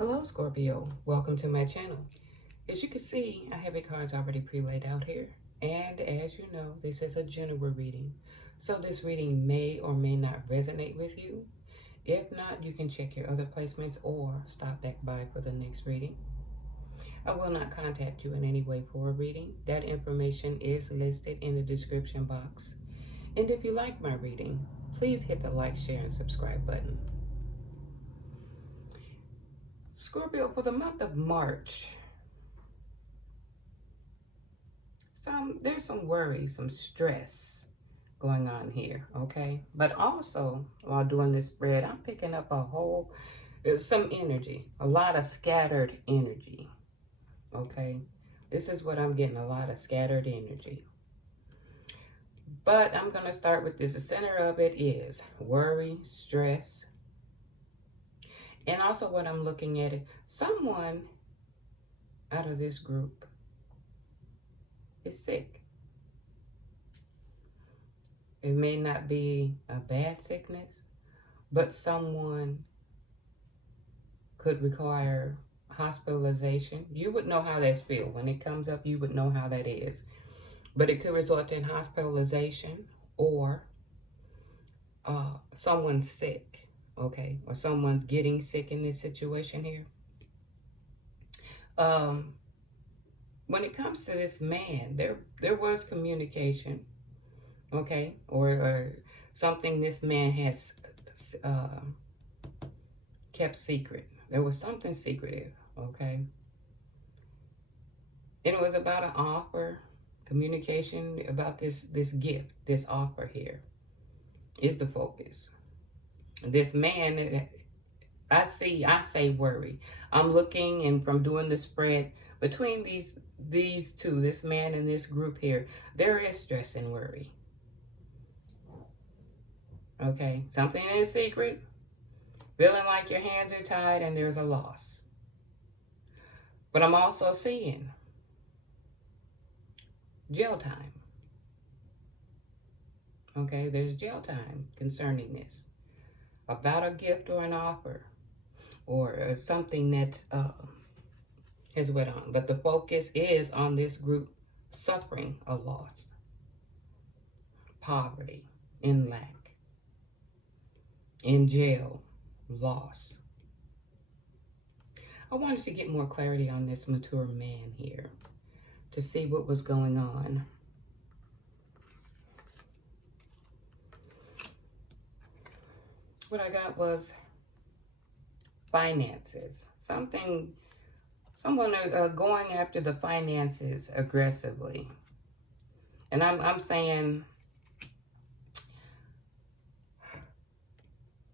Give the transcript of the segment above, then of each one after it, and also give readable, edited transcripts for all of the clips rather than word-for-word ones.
Hello Scorpio, welcome to my channel. As you can see, I have your cards already pre-laid out here. And as you know, this is a general reading. So this reading may or may not resonate with you. If not, you can check your other placements or stop back by for the next reading. I will not contact you in any way for a reading. That information is listed in the description box. And if you like my reading, please hit the like, share, and subscribe button. Scorpio, for the month of March, there's some worry, some stress going on here, okay? But also, while doing this spread, I'm picking up some energy, a lot of scattered energy, okay? This is what I'm getting, a lot of scattered energy. But I'm going to start with this. The center of it is worry, stress. And also what I'm looking at, someone out of this group is sick. It may not be a bad sickness, but someone could require hospitalization. You would know how that feels. When it comes up, you would know how that is. But it could result in hospitalization or someone's sick, okay? Or someone's getting sick in this situation here. When it comes to this man, there was communication, okay? Or something this man has kept secret. There was something secretive, okay? And it was about an offer, communication about this gift, this offer here is the focus. This man, I say worry. I'm looking, and from doing the spread between these two, this man and this group here, there is stress and worry. Okay, something is secret, feeling like your hands are tied and there's a loss. But I'm also seeing jail time. Okay, there's jail time concerning this. About a gift or an offer or something that has went on. But the focus is on this group suffering a loss, poverty, in lack, in jail, loss. I wanted to get more clarity on this mature man here to see what was going on. What I got was finances. Someone going after the finances aggressively. And I'm saying,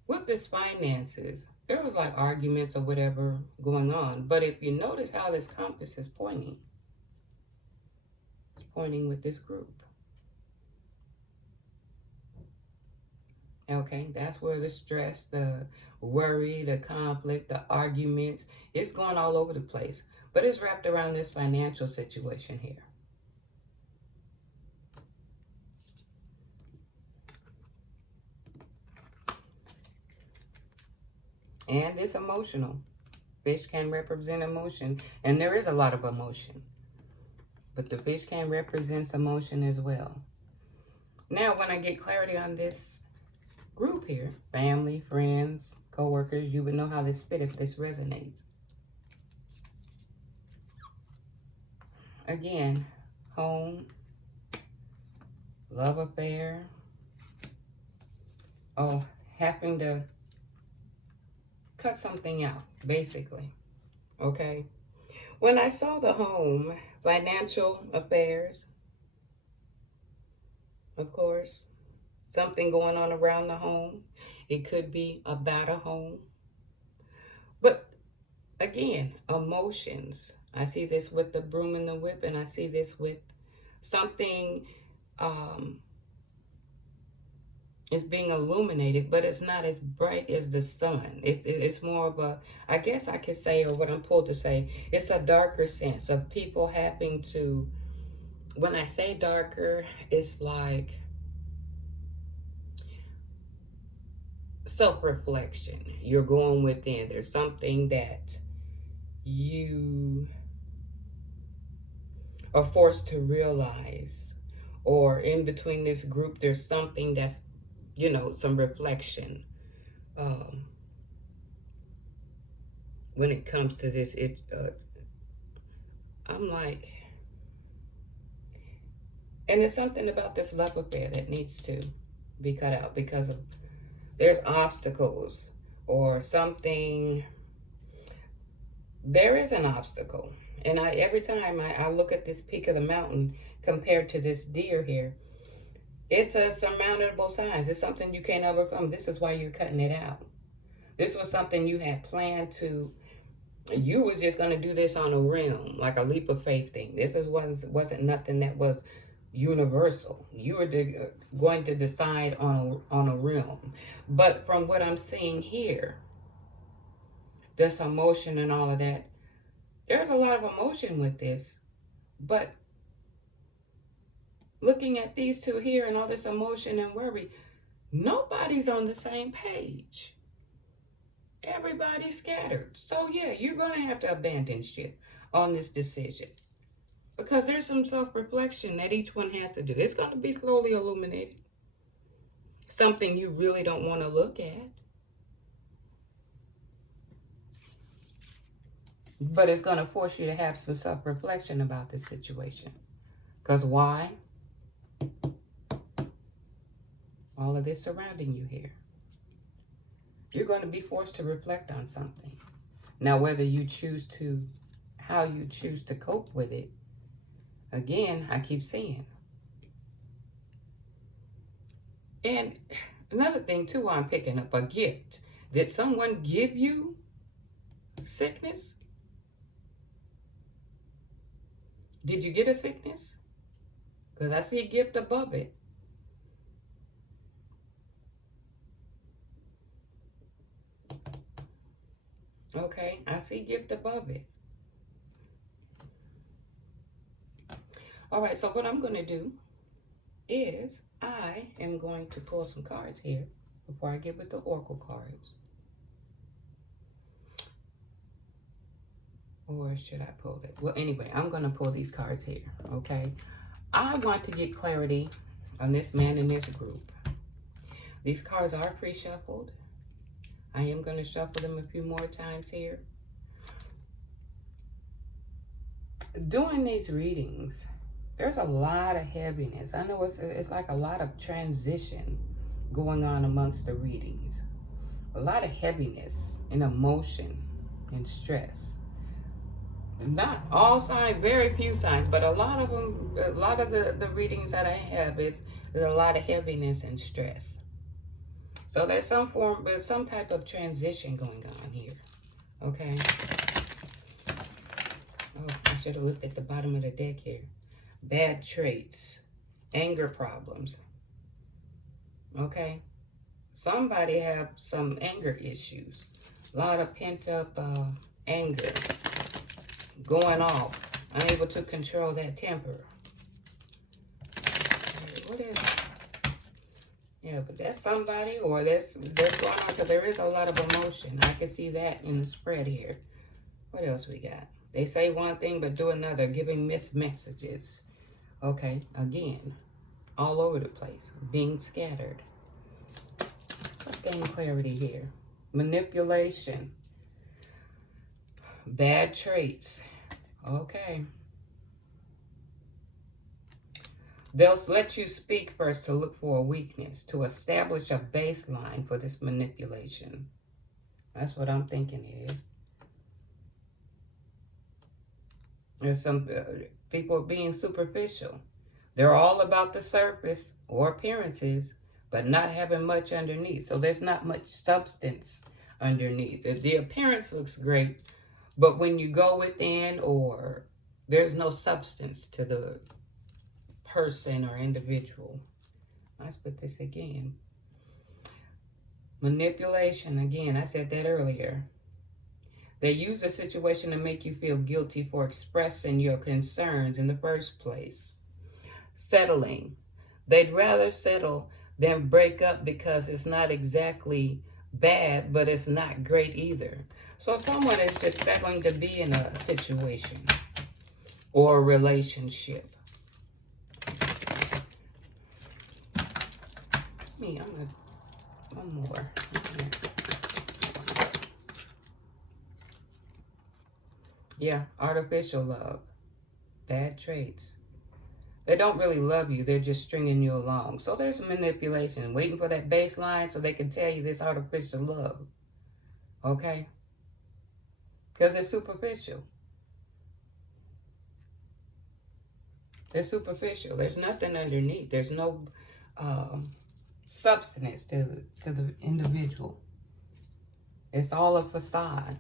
with this finances, there was like arguments or whatever going on. But if you notice how this compass is pointing, it's pointing with this group. Okay, that's where the stress, the worry, the conflict, the arguments, it's going all over the place. But it's wrapped around this financial situation here. And it's emotional. Fish can represent emotion. And there is a lot of emotion. But the fish can represent emotion as well. Now, when I get clarity on this group here, family, friends, co-workers, you would know how this fit if this resonates. Again, home, love affair, having to cut something out, basically, okay? When I saw the home, financial affairs, of course, something going on around the home. It could be about a home. But again, emotions. I see this with the broom and the whip, and I see this with something is being illuminated, but it's not as bright as the sun. It's more of a, I guess I could say, or what I'm pulled to say, it's a darker sense of people having to, when I say darker, it's like self-reflection. You're going within. There's something that you are forced to realize, or in between this group, there's something that's, some reflection. Um, when it comes to this, I'm like, and there's something about this love affair that needs to be cut out because of there's obstacles or something. There is an obstacle. And every time I look at this peak of the mountain compared to this deer here, it's a surmountable size. It's something you can't overcome. This is why you're cutting it out. This was something you had planned to, you were just going to do this on a whim, like a leap of faith thing. Wasn't nothing that was universal. You were going to decide on a whim. But from what I'm seeing here, this emotion and all of that, there's a lot of emotion with this. But looking at these two here and all this emotion and worry, nobody's on the same page. Everybody's scattered. So yeah, you're going to have to abandon ship on this decision. Because there's some self-reflection that each one has to do. It's going to be slowly illuminated. Something you really don't want to look at. But it's going to force you to have some self-reflection about this situation. Because why? All of this surrounding you here. You're going to be forced to reflect on something. Now, whether you choose to, how you choose to cope with it, again, I keep saying. And another thing, too, I'm picking up a gift. Did someone give you sickness? Did you get a sickness? Because I see a gift above it. Okay, I see gift above it. All right, so what I'm going to do is I am going to pull some cards here before I get with the oracle cards. Or should I pull that? Well, anyway, I'm going to pull these cards here, okay? I want to get clarity on this man in this group. These cards are pre-shuffled. I am going to shuffle them a few more times here. During these readings, there's a lot of heaviness. I know it's like a lot of transition going on amongst the readings. A lot of heaviness and emotion and stress. Not all signs, very few signs, but a lot of them, a lot of the readings that I have is a lot of heaviness and stress. So there's some type of transition going on here, okay? Oh, I should have looked at the bottom of the deck here. Bad traits, anger problems, okay? Somebody have some anger issues. A lot of pent-up anger. Going off, unable to control that temper. What is it? Yeah, but that's somebody, or that's going on, because there is a lot of emotion. I can see that in the spread here. What else we got? They say one thing but do another, giving missed messages. Okay, again, all over the place, being scattered. Let's gain clarity here. Manipulation. Bad traits. Okay. They'll let you speak first to look for a weakness, to establish a baseline for this manipulation. That's what I'm thinking here. There's some people being superficial. They're all about the surface or appearances, but not having much underneath. So there's not much substance underneath. The appearance looks great, but when you go within, or there's no substance to the person or individual. Let's put this again. Manipulation, again, I said that earlier. They use a situation to make you feel guilty for expressing your concerns in the first place. Settling. They'd rather settle than break up because it's not exactly bad, but it's not great either. So someone is just settling to be in a situation or a relationship. Me, I'm gonna one more. Yeah, artificial love. Bad traits. They don't really love you. They're just stringing you along. So there's manipulation. Waiting for that baseline so they can tell you this artificial love. Okay? Because they're superficial. They're superficial. There's nothing underneath. There's no substance to the individual. It's all a facade.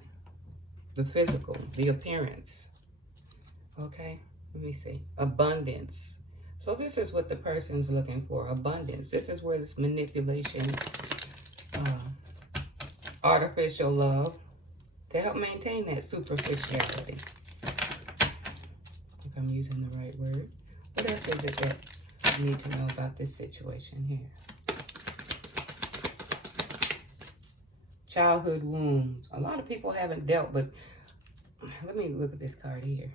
The physical, the appearance. Okay? Let me see. Abundance. So this is what the person's looking for. Abundance. This is where this manipulation, artificial love, to help maintain that superficiality. If I'm using the right word. What else is it that you need to know about this situation here? Childhood wounds. A lot of people haven't dealt, but let me look at this card here.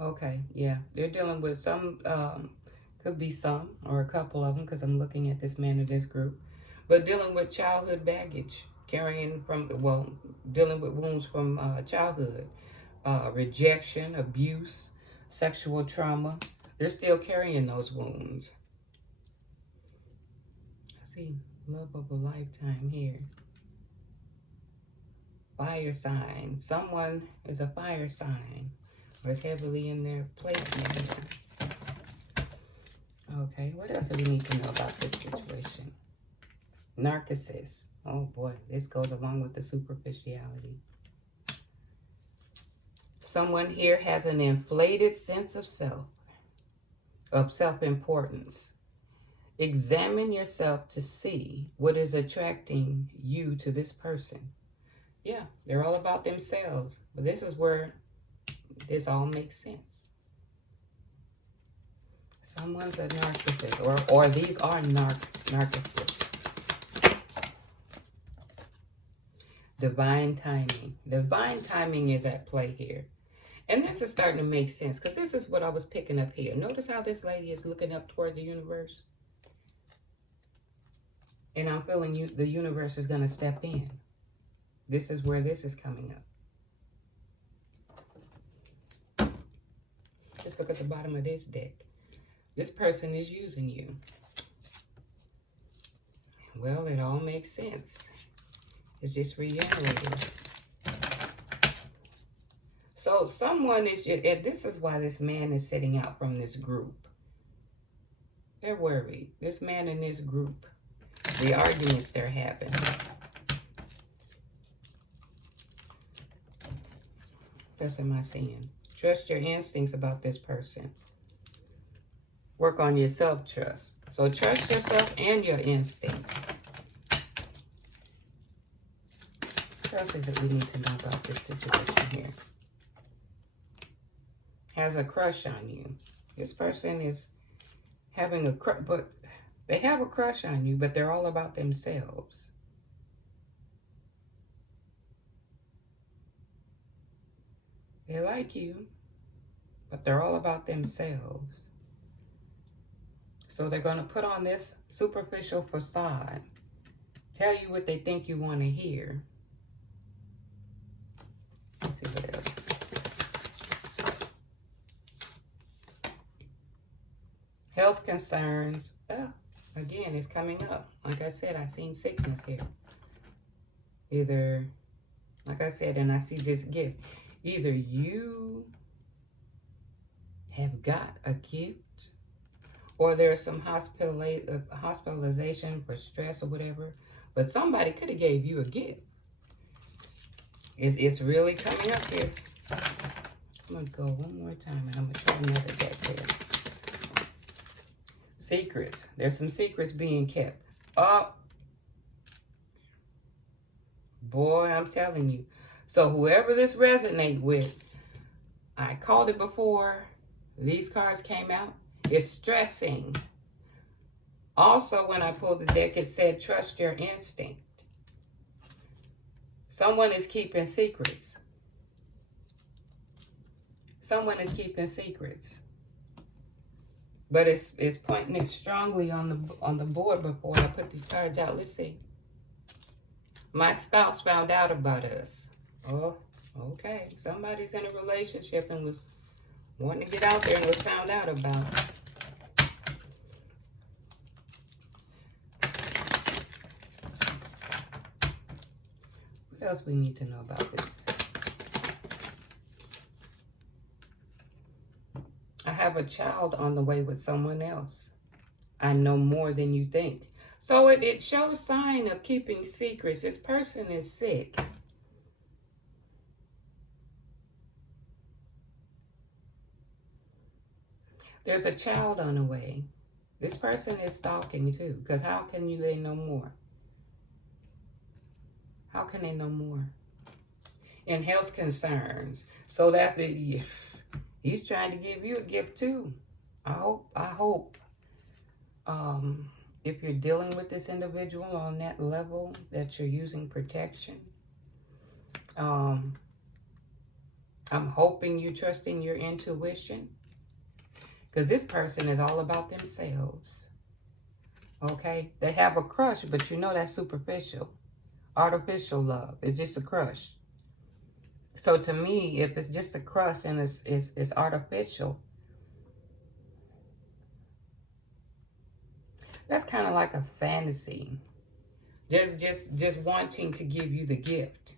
Okay, yeah. They're dealing with some, could be some, or a couple of them, because I'm looking at this man in this group. But dealing with childhood baggage, carrying from, well, dealing with wounds from childhood. Rejection, abuse, sexual trauma. They're still carrying those wounds. I see love of a lifetime here. Fire sign. Someone is a fire sign. Or is heavily in their placement. Okay, what else do we need to know about this situation? Narcissist. Oh boy, this goes along with the superficiality. Someone here has an inflated sense of self-importance. Examine yourself to see what is attracting you to this person. Yeah, they're all about themselves. But this is where this all makes sense. Someone's a narcissist, or these are narcissists. Divine timing. Divine timing is at play here. And this is starting to make sense, because this is what I was picking up here. Notice how this lady is looking up toward the universe. And I'm feeling the universe is going to step in. This is where this is coming up. Let's look at the bottom of this deck. This person is using you. Well, it all makes sense. It's just reiterating. So someone is, and this is why this man is sitting out from this group. They're worried. This man in this group, the arguments they're having. What am I saying? Trust your instincts about this person. Work on your self-trust. So trust yourself and your instincts. What else is it we need to know about this situation here? Has a crush on you. This person is having a crush, but they have a crush on you, but they're all about themselves. They like you, but they're all about themselves. So they're going to put on this superficial facade, tell you what they think you want to hear. Let's see what else. Health concerns. Again, it's coming up. Like I said, I've seen sickness here. Either, like I said, and I see this gift. Either you have got a gift, or there's some hospitalization for stress or whatever. But somebody could have gave you a gift. It's really coming up here. I'm going to go one more time, and I'm going to try another deck here. Secrets. There's some secrets being kept. Oh, boy, I'm telling you. So whoever this resonates with, I called it before these cards came out, is stressing Also, when I pulled the deck, it said, trust your instinct. Someone is keeping secrets. Someone is keeping secrets. But it's pointing it strongly on the board before I put these cards out. Let's see. My spouse found out about us. Oh, okay. Somebody's in a relationship and was wanting to get out there and was found out about. What else we need to know about this? I have a child on the way with someone else. I know more than you think. So it shows sign of keeping secrets. This person is sick. There's a child on the way. This person is stalking too, because how can they know more? How can they know more? And health concerns. So that he's trying to give you a gift too. I hope if you're dealing with this individual on that level, that you're using protection. I'm hoping you're trusting your intuition, because this person is all about themselves. Okay? They have a crush, but you know that's superficial. Artificial love. It's just a crush. So to me, if it's just a crush and it's artificial, that's kind of like a fantasy. Just wanting to give you the gift.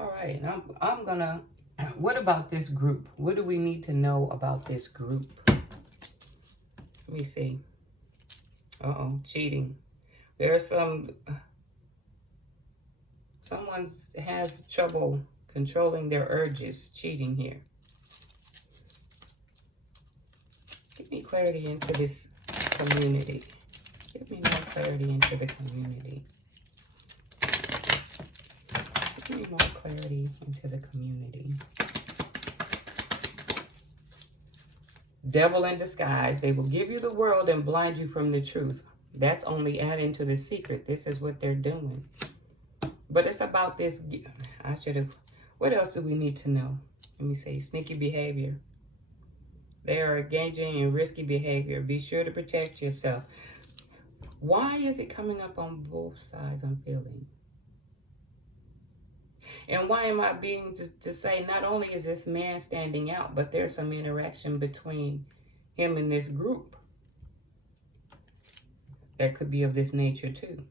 All right, I'm gonna, what about this group? What do we need to know about this group? Let me see. Uh-oh, cheating. There's someone has trouble controlling their urges, cheating here. Give me clarity into this community. Give me more clarity into the community. Give me more clarity into the community. Devil in disguise. They will give you the world and blind you from the truth. That's only adding to the secret. This is what they're doing. But it's about this. I should have. What else do we need to know? Let me see. Sneaky behavior. They are engaging in risky behavior. Be sure to protect yourself. Why is it coming up on both sides? I'm feeling. And why am I being to say not only is this man standing out, but there's some interaction between him and this group that could be of this nature too.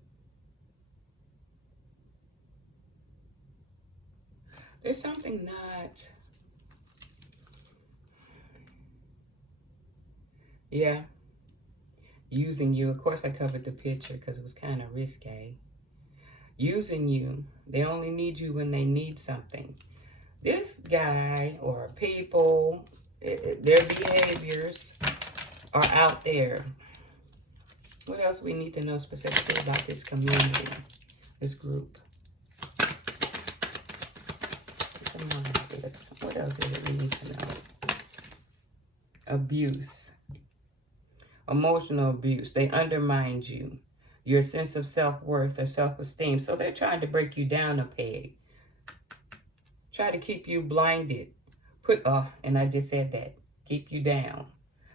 There's something not... Yeah. Using you. Of course, I covered the picture because it was kind of risque. Using you. They only need you when they need something. This guy or people, their behaviors are out there. What else we need to know specifically about this community, this group? What else is it we need to know? Abuse. Emotional abuse. They undermined you. Your sense of self-worth or self-esteem. So they're trying to break you down a peg. Try to keep you blinded. And I just said that. Keep you down.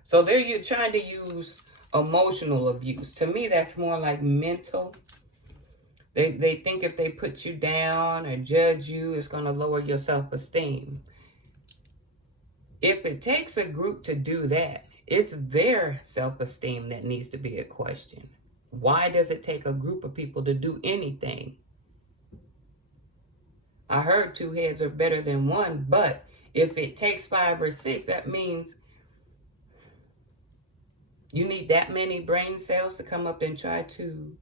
So you're trying to use emotional abuse. To me, that's more like mental. They think if they put you down or judge you, it's going to lower your self-esteem. If it takes a group to do that, it's their self-esteem that needs to be a question. Why does it take a group of people to do anything? I heard 2 heads are better than 1, but if it takes 5 or 6, that means you need that many brain cells to come up and try to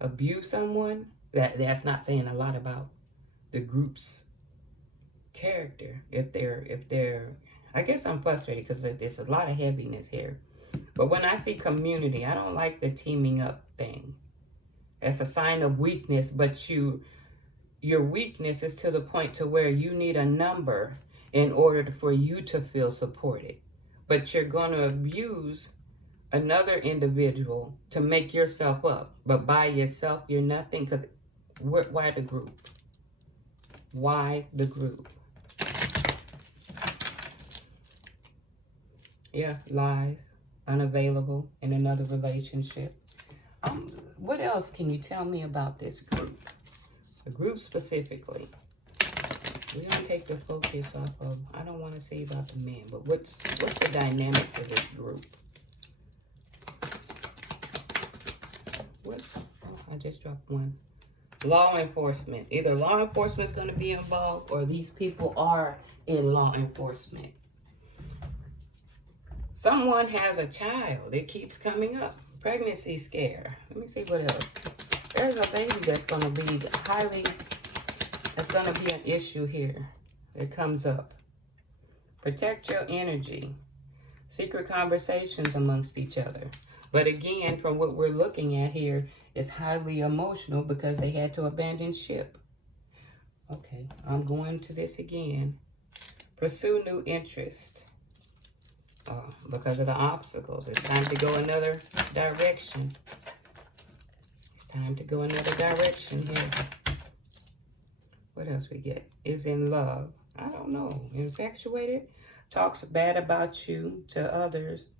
abuse someone. That's not saying a lot about the group's character. If they're, I guess I'm frustrated because there's a lot of heaviness here. But when I see community, I don't like the teaming up thing. That's a sign of weakness, but your weakness is to the point to where you need a number. in order for you to feel supported. But you're going to abuse another individual to make yourself up. But by yourself, you're nothing. Because why the group? Why the group? Yeah, lies, unavailable in another relationship. What else can you tell me about this group? The group specifically. We're going to take the focus off of, I don't want to say about the man, but what's the dynamics of this group? I just dropped one. Law enforcement. Either law enforcement is going to be involved or these people are in law enforcement. Someone has a child. It keeps coming up. Pregnancy scare. Let me see what else. There's a baby that's going to be that's going to be an issue here. It comes up. Protect your energy. Secret conversations amongst each other. But again, from what we're looking at here, it's highly emotional because they had to abandon ship. Okay, I'm going to this again. Pursue new interest. Because of the obstacles. It's time to go another direction. It's time to go another direction here. What else we get? Is in love. I don't know. Infatuated. Talks bad about you to others,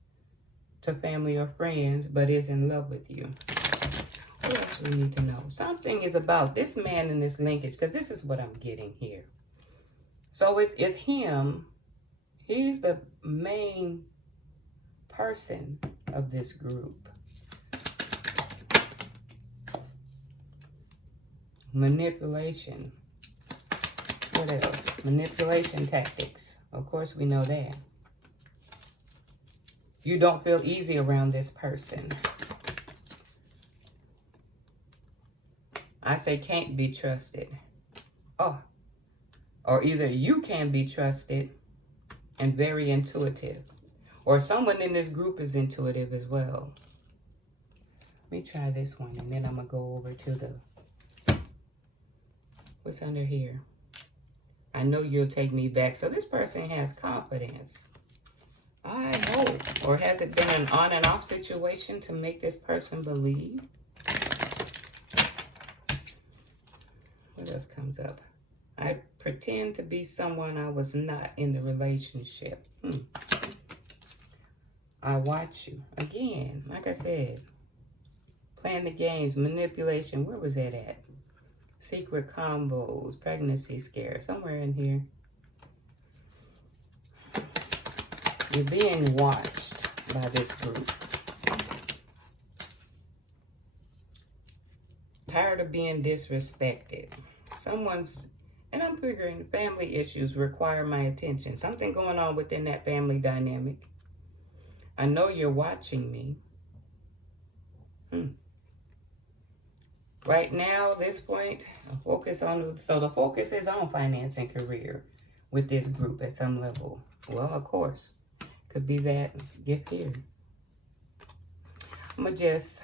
to family or friends, but is in love with you. What else we need to know? Something is about this man and this linkage, because this is what I'm getting here. So it's him. He's the main person of this group. Manipulation. What else? Manipulation tactics. Of course, we know that. You don't feel easy around this person. I say can't be trusted. Oh. Or either you can be trusted and very intuitive. Or someone in this group is intuitive as well. Let me try this one and then I'm going to go over to the... What's under here? I know you'll take me back. So this person has confidence. I hope. Or has it been an on and off situation to make this person believe? What else comes up? I pretend to be someone I was not in the relationship. I watch you. Again, like I said, playing the games, manipulation. Where was that at? Secret combos, pregnancy scare. Somewhere in here. You're being watched by this group. Tired of being disrespected. Someone's... And I'm figuring family issues require my attention. Something going on within that family dynamic. I know you're watching me. Right now, this point, focus on... So the focus is on finance and career with this group at some level. Well, of course. Could be that gift here. I'm going to just...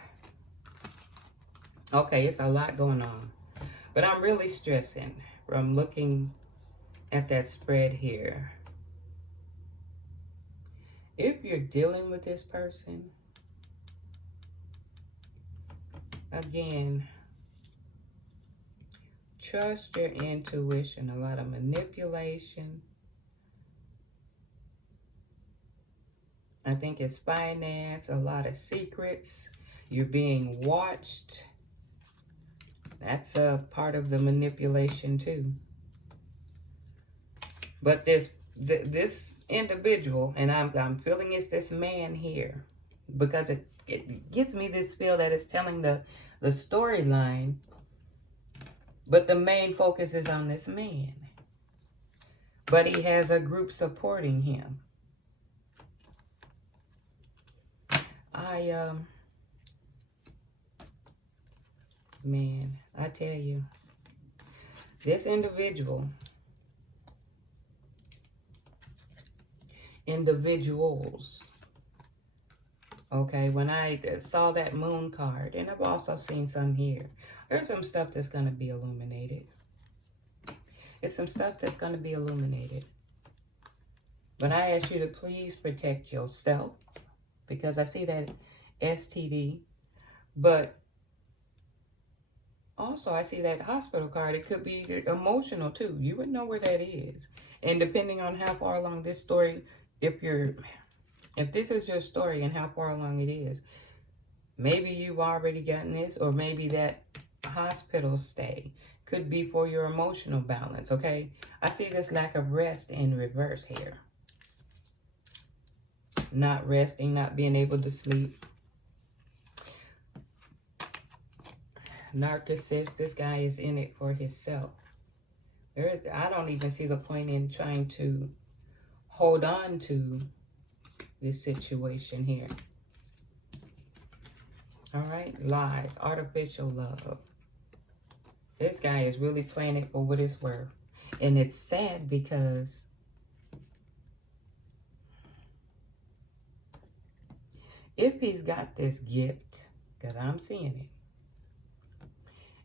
Okay, it's a lot going on. But I'm really stressing. I'm looking at that spread here. If you're dealing with this person, again, trust your intuition. A lot of manipulation. I think it's finance, a lot of secrets. You're being watched. That's a part of the manipulation too. But this individual, and I'm feeling it's this man here, because it gives me this feel that it's telling the storyline, but the main focus is on this man. But he has a group supporting him. Man, I tell you, this individuals, okay, when I saw that moon card, and I've also seen some here, there's some stuff that's going to be illuminated. It's some stuff that's going to be illuminated. But I ask you to please protect yourself, because I see that STD. But also I see that hospital card. It could be emotional too. You would know where that is. And depending on how far along this story, if this is your story and how far along it is, maybe you've already gotten this, or maybe that hospital stay could be for your emotional balance, okay? I see this lack of rest in reverse here. Not resting, not being able to sleep. Narcissist, this guy is in it for himself. I don't even see the point in trying to hold on to this situation here. All right, lies, artificial love. This guy is really playing it for what it's worth. And it's sad because if he's got this gift, because I'm seeing it,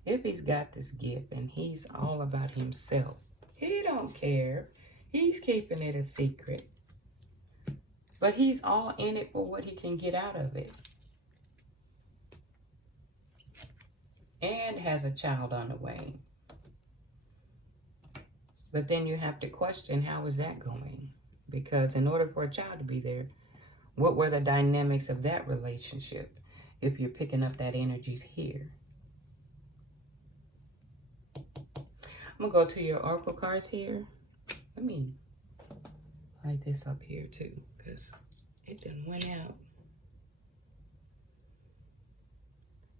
if he's got this gift and he's all about himself, he don't care. He's keeping it a secret. But he's all in it for what he can get out of it. And has a child on the way. But then you have to question, how is that going? Because in order for a child to be there, what were the dynamics of that relationship if you're picking up that energies here? I'm going to go to your oracle cards here. Let me write this up here too, because it done went out.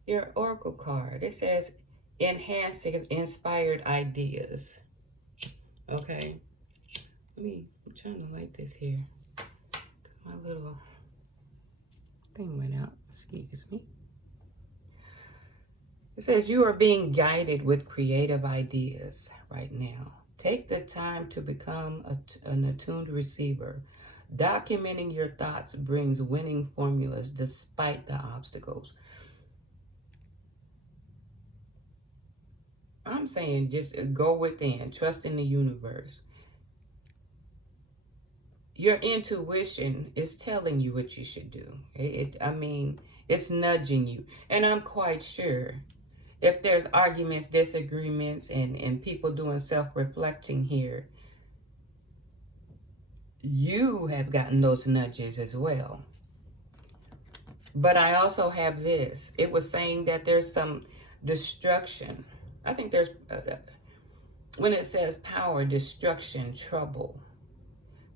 Your oracle card, it says enhancing inspired ideas. Okay. I'm trying to light this here. My little thing went out. Excuse me. It says you are being guided with creative ideas right now. Take the time to become an attuned receiver. Documenting your thoughts brings winning formulas despite the obstacles. I'm saying just go within, trust in the universe. Your intuition is telling you what you should do. I mean, it's nudging you. And I'm quite sure if there's arguments, disagreements, and people doing self-reflecting here, you have gotten those nudges as well. But I also have this. It was saying that there's some destruction. I think there's, when it says power, destruction, trouble.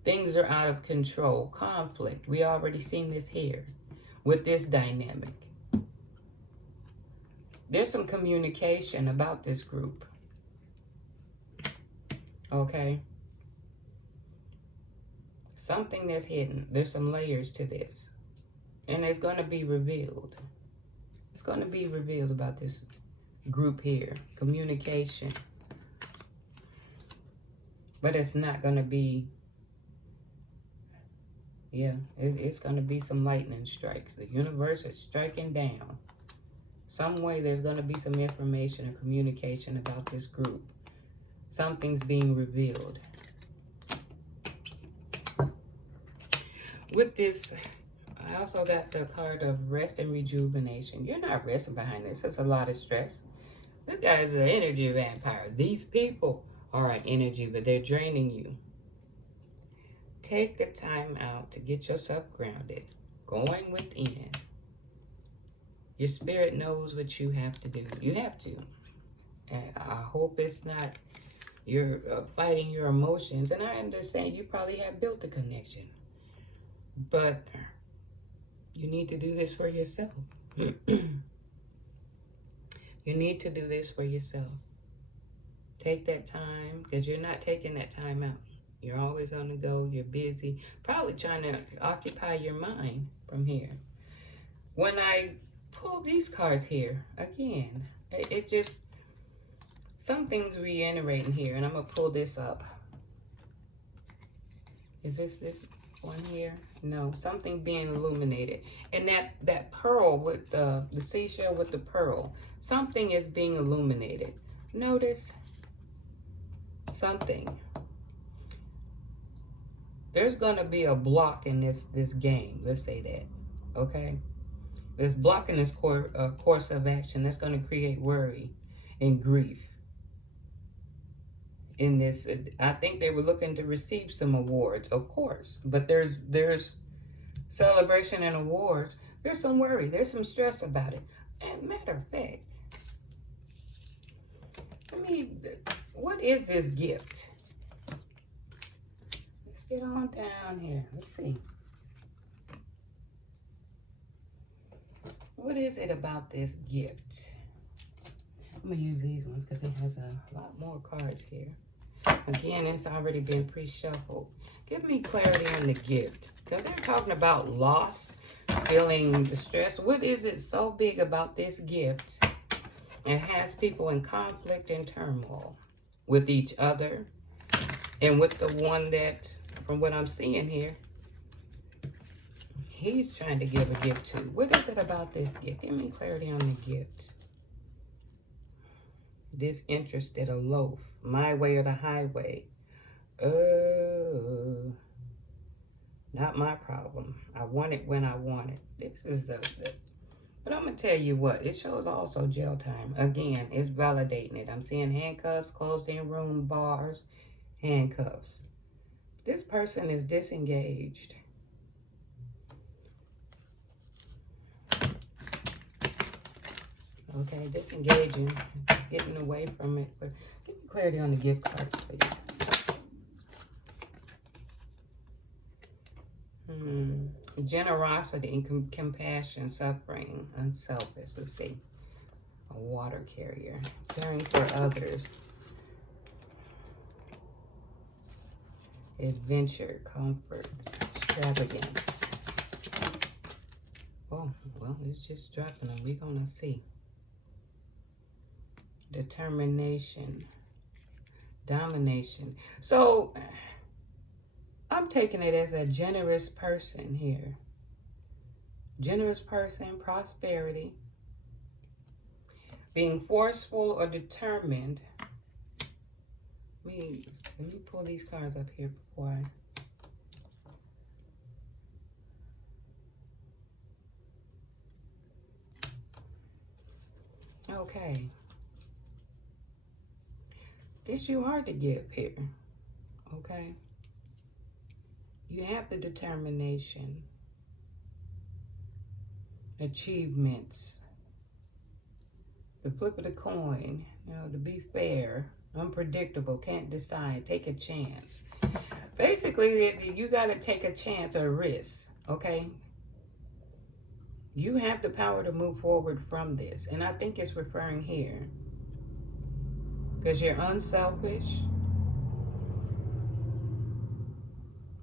Things are out of control, conflict. We already seen this here with this dynamic. There's some communication about this group. Okay? Something that's hidden. There's some layers to this. And it's going to be revealed. It's going to be revealed about this group here. Communication. But it's not going to be... Yeah, it's going to be some lightning strikes. The universe is striking down. Some way there's going to be some information or communication about this group. Something's being revealed. With this, I also got the card of rest and rejuvenation. You're not resting behind this. It's a lot of stress. This guy is an energy vampire. These people are an energy, but they're draining you. Take the time out to get yourself grounded. Going within. Your spirit knows what you have to do. You have to. And I hope it's not you're fighting your emotions. And I understand you probably have built a connection. But you need to do this for yourself. You need to do this for yourself. Take that time, because you're not taking that time out. You're always on the go. You're busy. Probably trying to occupy your mind from here. When I pull these cards here, again, it just, something's reiterating here. And I'm going to pull this up. Is this one here? No, something being illuminated. And that pearl with the seashell with the pearl, something is being illuminated. Notice something. There's going to be a block in this game. Let's say that. Okay? There's block in this course of action that's going to create worry and grief. In this, I think they were looking to receive some awards, of course. But there's celebration and awards. There's some worry. There's some stress about it. And matter of fact, what is this gift? Let's get on down here. Let's see. What is it about this gift? I'm going to use these ones because it has a lot more cards here. Again, it's already been pre-shuffled. Give me clarity on the gift. Because they're talking about loss, feeling distress. What is it so big about this gift? It has people in conflict and turmoil with each other. And with the one that, from what I'm seeing here, he's trying to give a gift to. What is it about this gift? Give me clarity on the gift. Disinterested, aloof, my way or the highway. Not my problem. I want it when I want it. This is the but I'm going to tell you what. It shows also jail time. Again, it's validating it. I'm seeing handcuffs, closed in room, bars, handcuffs. This person is disengaged. Okay, disengaging, getting away from it. But give me clarity on the gift cards, please. Generosity and compassion, suffering, unselfish. Let's see. A water carrier, caring for others. Adventure, comfort, extravagance. Oh, well, it's just dropping them. We're going to see. Determination, domination. So I'm taking it as a generous person here. Generous person, prosperity, being forceful or determined. Let me pull these cards up here before I... Okay. This you hard to give here. Okay. You have the determination, achievements, the flip of the coin, you know, to be fair, unpredictable, can't decide, take a chance. Basically, you got to take a chance or a risk, okay? You have the power to move forward from this. And I think it's referring here. Because you're unselfish.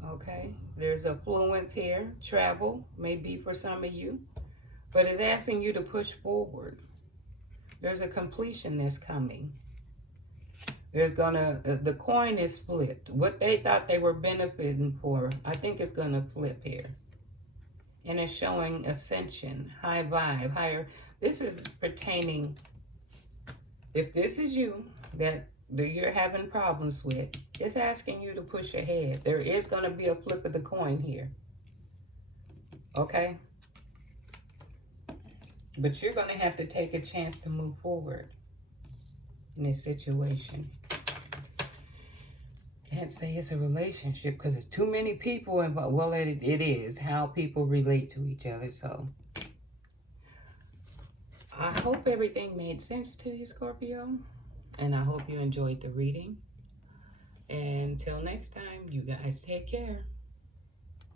Okay, there's affluence here. Travel may be for some of you, but it's asking you to push forward. There's a completion that's coming. There's the coin is flipped. What they thought they were benefiting for, I think it's gonna flip here. And it's showing ascension, high vibe, higher. This is pertaining, if this is you that you're having problems with, it's asking you to push ahead. There is going to be a flip of the coin here. Okay? But you're going to have to take a chance to move forward in this situation. Can't say it's a relationship because it's too many people involved. Well, it is how people relate to each other. So I hope everything made sense to you, Scorpio. And I hope you enjoyed the reading. And until next time, you guys take care.